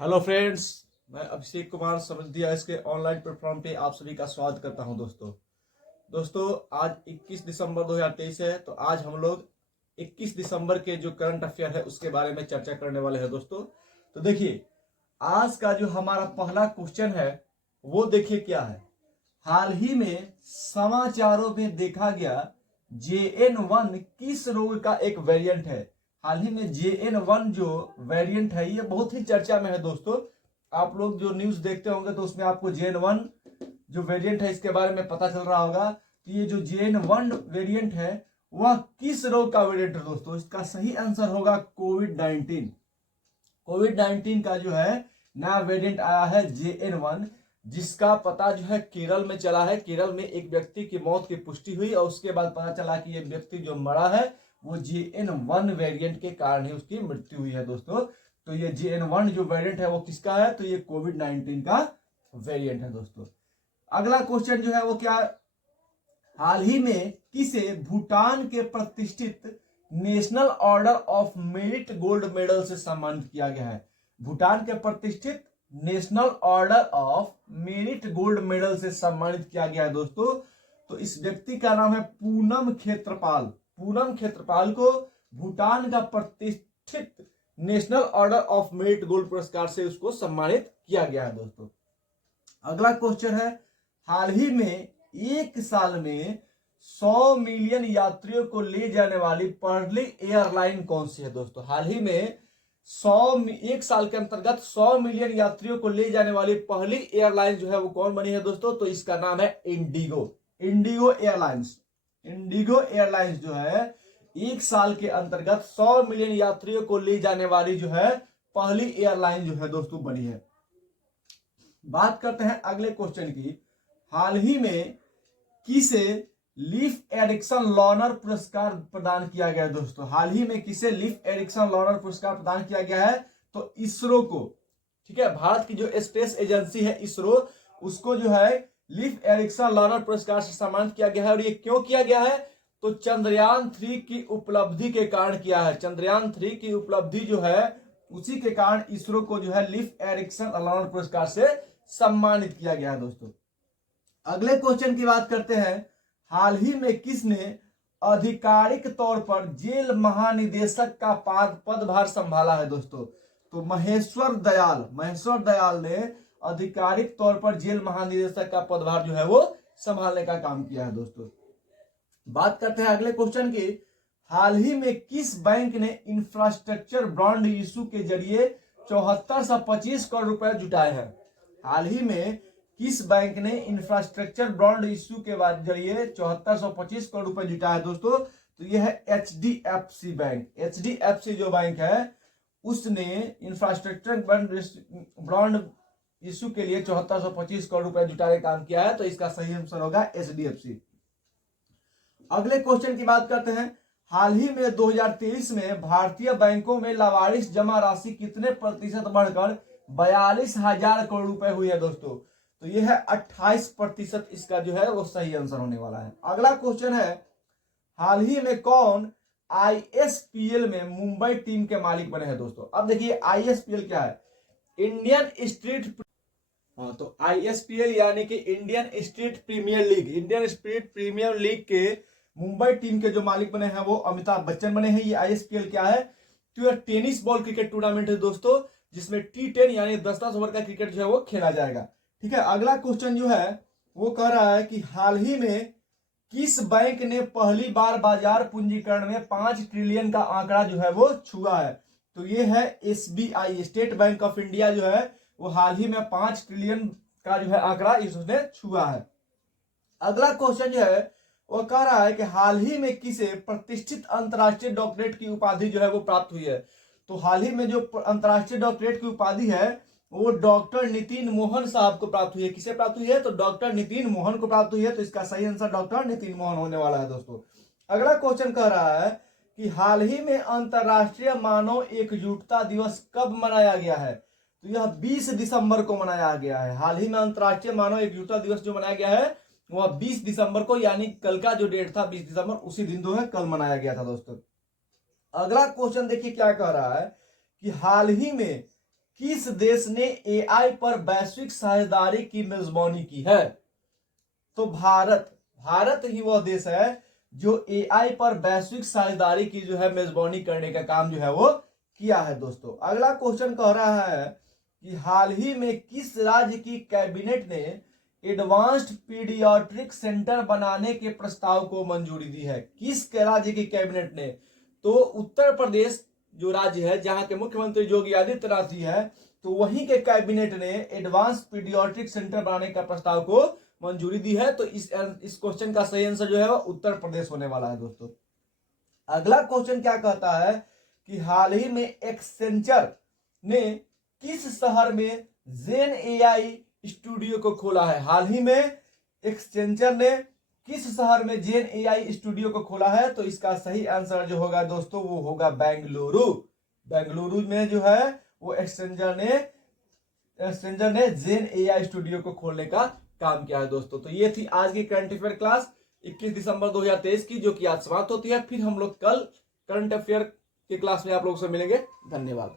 Hello friends, मैं अभिषेक कुमार समझिया इसके online platform पे आप सभी का स्वागत करता हूं। दोस्तों आज 21 दिसंबर 2023 है। तो आज हम लोग 21 दिसंबर के जो करंट अफेयर है उसके बारे में चर्चा करने वाले हैं दोस्तों। तो देखिए, आज का जो हमारा पहला क्वेश्चन है वो देखिए क्या है। हाल ही में समाचारों में देखा गया JN1 किस रोग का एक वेरिएंट है। हाल ही में JN1 जो वेरिएंट है ये बहुत ही चर्चा में है दोस्तों। आप लोग जो न्यूज देखते होंगे तो उसमें आपको JN1 जो वेरिएंट है इसके बारे में पता चल रहा होगा कि ये जो JN1 वेरिएंट है वह किस रोग का वेरिएंट है दोस्तों। इसका सही आंसर होगा कोविड-19। कोविड-19 का जो है नया वेरिएंट आया है JN1, जिसका पता जो है केरल में चला है। केरल में एक व्यक्ति की मौत की पुष्टि हुई और उसके बाद पता चला कि ये व्यक्ति जो मरा है वो JN1 वेरिएंट के कारण ही उसकी मृत्यु हुई है दोस्तों। तो ये JN1 जो वेरिएंट है वो किसका है, तो ये कोविड-19 का वेरिएंट है दोस्तों। अगला क्वेश्चन जो है वो क्या, हाल ही में किसे भूटान के प्रतिष्ठित national order of merit gold medal से सम्मानित किया गया है। भूटान के प्रतिष्ठित national order of merit gold medal से सम्मानित किया गया है दोस्तों। तो इस व्यक्ति का नाम है पूनम खेत्रपाल। पूनम खेत्रपाल को भूटान का प्रतिष्ठित national order of merit gold पुरस्कार से उसको सम्मानित किया गया है दोस्तों। अगला क्वेश्चन है, हाल ही में एक साल में 100 मिलियन यात्रियों को ले जाने वाली पहली एयरलाइन कौन सी है दोस्तों। हाल ही में एक साल के अंतर्गत 100 मिलियन यात्रियों को ले जाने वाली पहली एयरलाइन जो है वो कौन बनी है दोस्तों, तो इसका नाम है Indigo. Indigo airlines. Indigo airlines जो है एक साल के अंतर्गत 100 मिलियन यात्रियों को ले जाने वाली जो है पहली एयरलाइन जो है दोस्तों बनी है। बात करते हैं अगले क्वेश्चन की, हाल ही में किसे लीफ एरिक्सन लॉनर पुरस्कार प्रदान किया गया है दोस्तों। हाल ही में किसे लीफ एरिक्सन लॉनर पुरस्कार प्रदान किया गया है, तो इसरो को। ठीक है, भारत की जो स्पेस एजेंसी है इसरो, उसको जो है लीफ एरिक्सन लॉनर पुरस्कार से सम्मानित किया गया है। और ये क्यों किया गया है, तो चंद्रयान 3 की उपलब्धि के कारण किया है। चंद्रयान 3 की उपलब्धि जो है उसी के कारण इसरो को जो है लीफ एरिक्सन लॉनर पुरस्कार से सम्मानित किया गया है दोस्तों। अगले क्वेश्चन की बात करते हैं, हाल ही में किसने आधिकारिक तौर पर जेल महानिदेशक का पदभार संभाला है दोस्तों, तो महेश्वर दयाल ने आधिकारिक तौर पर जेल महानिदेशक का पदभार जो है वो संभालने का काम किया है दोस्तों। बात करते हैं अगले क्वेश्चन की, हाल ही में किस बैंक ने इंफ्रास्ट्रक्चर बॉन्ड इशू के जरिए 7425 करोड़ रुपए जुटाए हैं। हाल ही में किस बैंक ने इंफ्रास्ट्रक्चर बॉन्ड इश्यू के जरिए 7425 करोड़ रुपए जुटाया है दोस्तों, तो यह है HDFC बैंक। HDFC जो बैंक है उसने इंफ्रास्ट्रक्चर बॉन्ड इश्यू के लिए 7425 करोड़ रुपए जुटाने का काम किया है। तो इसका सही आंसर होगा HDFC। अगले क्वेश्चन की बात करते हैं, हाल ही में 2023 में भारतीय बैंकों में लावारिस जमा राशि कितने प्रतिशत बढ़कर 42,000 करोड़ रुपए हुई है दोस्तों, तो यह है 28%। इसका जो है वो सही आंसर होने वाला है। अगला क्वेश्चन है, हाल ही में कौन ISPL में मुंबई टीम के मालिक बने हैं दोस्तों। अब देखिए ISPL क्या है, इंडियन स्ट्रीट, तो ISPL यानी कि Indian street premier league. Indian street premier league के मुंबई टीम के जो मालिक बने हैं वो अमिताभ बच्चन बने हैं। ये ISPL क्या है, तो यह टेनिस बॉल क्रिकेट टूर्नामेंट है दोस्तों, जिसमें T10 यानी 10-10 ओवर का क्रिकेट जो है वो खेला जाएगा। ठीक है, अगला क्वेश्चन जो है वो कह रहा है कि हाल ही में किस बैंक ने पहली बार बाजार पूंजीकरण में 5 ट्रिलियन का आंकड़ा जो है वो छुआ है, तो ये है SBI। State bank of India जो है वो हाल ही में 5 ट्रिलियन का जो है आंकड़ा इसने छुआ है। अगला क्वेश्चन जो है वो कह रहा है कि हाल ही में किसे प्रतिष्ठित अंतरराष्ट्रीय डॉक्टरेट की उपाधि जो है वो प्राप्त हुई है, तो हाल ही में जो अंतरराष्ट्रीय डॉक्टरेट की उपाधि है वो डॉक्टर नितिन मोहन साहब को प्राप्त हुई है। किसे प्राप्त हुई है, तो डॉक्टर नितिन मोहन को प्राप्त हुई है। तो इसका सही आंसर डॉक्टर नितिन मोहन होने वाला है दोस्तों। अगला क्वेश्चन कह रहा है कि हाल ही में अंतरराष्ट्रीय मानव एकजुटता दिवस कब मनाया गया है, तो यह 20 दिसंबर को मनाया गया है। हाल ही में अंतरराष्ट्रीय मानव एकजुटता दिवस जो मनाया गया है वह 20 दिसंबर को, यानी कल का जो डेट था 20 दिसंबर, उसी दिन जो है कल मनाया गया था दोस्तों। अगला क्वेश्चन देखिए क्या कह रहा है कि हाल ही में किस देश ने एआई पर वैश्विक साझेदारी की मेजबानी की है? तो भारत ही वह देश है जो एआई पर वैश्विक साझेदारी की जो है मेजबानी करने का काम जो है वो किया है दोस्तों। अगला क्वेश्चन कह रहा है कि हाल ही में किस राज्य की कैबिनेट ने एडवांस्ड पीडियाट्रिक सेंटर बनाने के प्रस्ताव को मंजूरी दी है? किस राज्य की कैबिनेट ने? तो उत्तर प्रदेश जो राज्य है, जहां के मुख्यमंत्री योगी आदित्यनाथ जी है, तो वहीं के कैबिनेट ने एडवांस पीडियाट्रिक सेंटर बनाने का प्रस्ताव को मंजूरी दी है। तो इस क्वेश्चन का सही आंसर जो है वो उत्तर प्रदेश होने वाला है दोस्तों। अगला क्वेश्चन क्या कहता है कि हाल ही में एक्सेंचर ने किस शहर में जेन एआई स्टूडियो को खोला है? हाल ही में एक्सेंचर ने किस शहर में जेन एआई स्टूडियो को खोला है? तो इसका सही आंसर जो होगा दोस्तों वो होगा बेंगलुरु। बेंगलुरु में जो है वो एक्सचेंजर ने जेन एआई स्टूडियो को खोलने का काम किया है दोस्तों। तो ये थी आज की करंट अफेयर क्लास 21 दिसंबर 2023 की, जो कि आज समाप्त होती है। फिर हम लोग कल करंट अफेयर की क्लास में आप लोगों से मिलेंगे। धन्यवाद।